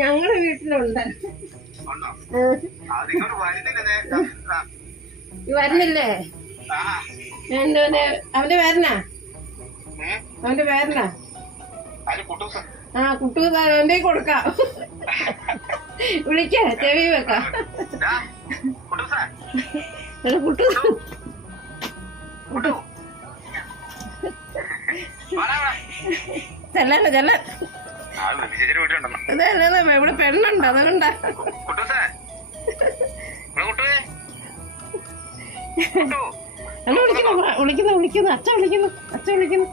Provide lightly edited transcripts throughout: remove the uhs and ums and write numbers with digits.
ഞങ്ങളുടെ വീട്ടിലുണ്ട്. വരുന്നില്ലേ? അവന്റെ പേരനാ? അവന്റെ പേരനാ? ആ, കുട്ടൂസ്. അവന്റെ കൊടുക്കാം. വിളിക്ക, ചെവി വെക്കാം. കുട്ടൂസ് ചെല്ലാൻ ചെല്ലാൻ. ഇവിടെ പെണ്ണുണ്ട്, അതുകൊണ്ടാ. വിളിക്കുന്നു വിളിക്കുന്നു, അച്ഛ വിളിക്കുന്നു, അച്ഛ വിളിക്കുന്നു.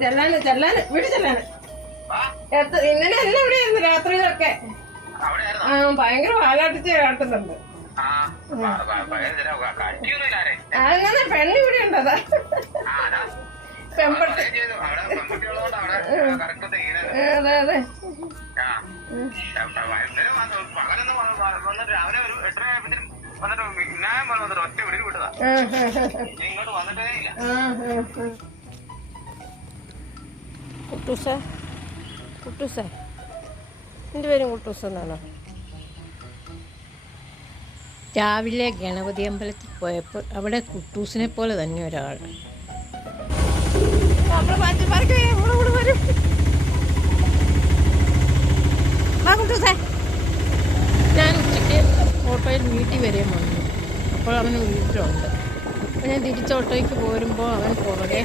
ചെല്ലാന് ചെല്ലാന്, വീട്ടിൽ ചെല്ലാന്. ഇന്നലെ എല്ലാം ഇവിടെ ആയിരുന്നു, രാത്രിയിലൊക്കെ. ആ, ഭയങ്കര വാലാട്ടിച്ച് കാട്ടുന്നുണ്ട്. അങ്ങനെ പെണ്ണ് ഇവിടെ ഉണ്ടതാ. പെൺപെട്ട്. അതെ അതെ. കുട്ടൂസേ, കുട്ടൂസേ, എൻ്റെ പേരും കുട്ടൂസ് എന്നാണോ? രാവിലെ ഗണപതി അമ്പലത്തിൽ പോയപ്പോൾ അവിടെ കുട്ടൂസിനെ പോലെ തന്നെ ഒരാൾ. ഞാൻ ഉച്ചയ്ക്ക് ഓട്ടോയിൽ വീട്ടിൽ വരെ വന്നു. അപ്പോൾ അവന് വീട്ടിലുണ്ട്. അപ്പോൾ ഞാൻ തിരിച്ച് ഓട്ടോയ്ക്ക് പോരുമ്പോൾ അവൻ പുറകെ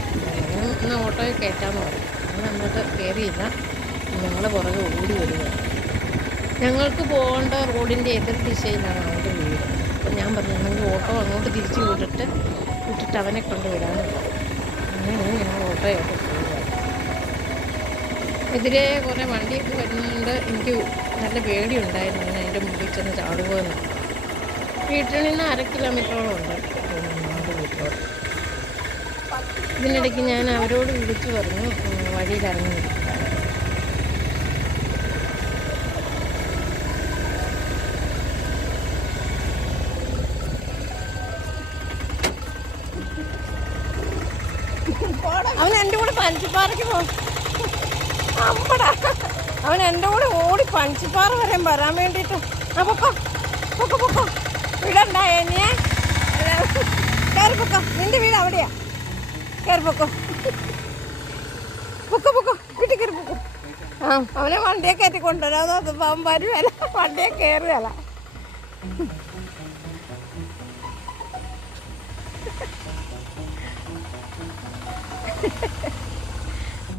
ഒന്ന് ഓട്ടോയിൽ കയറ്റാമെന്ന് പറഞ്ഞു. അവൻ അങ്ങോട്ട് കയറിയില്ല. ഞങ്ങൾ പുറകെ ഓടി വരിക. ഞങ്ങൾക്ക് പോകേണ്ട റോഡിൻ്റെ എതിർ ദിശയിലാണ് അവൻ്റെ വീട്. അപ്പം ഞാൻ പറഞ്ഞു, ഞങ്ങൾ ഓട്ടോ അങ്ങോട്ട് തിരിച്ച് വിട്ടിട്ട് അവനെ കൊണ്ട് വിടാമെന്ന്. അങ്ങനെ ഞങ്ങൾ ഓട്ടോയായിട്ട് പോവുക. എതിരെ കുറേ വണ്ടിയൊക്കെ വരുന്നതുകൊണ്ട് എനിക്ക് നല്ല പേടിയുണ്ടായിരുന്നു അങ്ങനെ അതിൻ്റെ മുമ്പിൽ ചെന്ന് ചാടുകയെന്ന്. വീട്ടിൽ നിന്ന് 1/2 കിലോമീറ്ററോളം ഉണ്ട് നമ്മുടെ വീട്ടിലോട്ട്. ഇതിനിടയ്ക്ക് ഞാൻ അവരോട് വിളിച്ചു പറഞ്ഞു വഴിയിൽ ഇറങ്ങി നിൽക്കാൻ. അവൻ എൻ്റെ കൂടെ പഞ്ചിപ്പാറയ്ക്ക് പോകും. അമ്പടാ, അവൻ എൻ്റെ കൂടെ ഓടി പഞ്ചിപ്പാറ വരെ വരാൻ വേണ്ടിയിട്ട്. ആ, പൊക്കോ പൊക്കോ പൊക്കോ, വീടുണ്ടായേ നീ? കയറി പൊക്കോ, നിന്റെ വീട് അവിടെയാ. കയറി പൊക്കോ, പൊക്കോ പൊക്കോ, വീട്ടിൽ കയറി പൊക്കോ. ആ, അവനെ വണ്ടിയെ കയറ്റി കൊണ്ടുവരാൻ നോക്കുമ്പോൾ അവൻ വരുവല്ല, വണ്ടിയെ കയറുകയല്ല.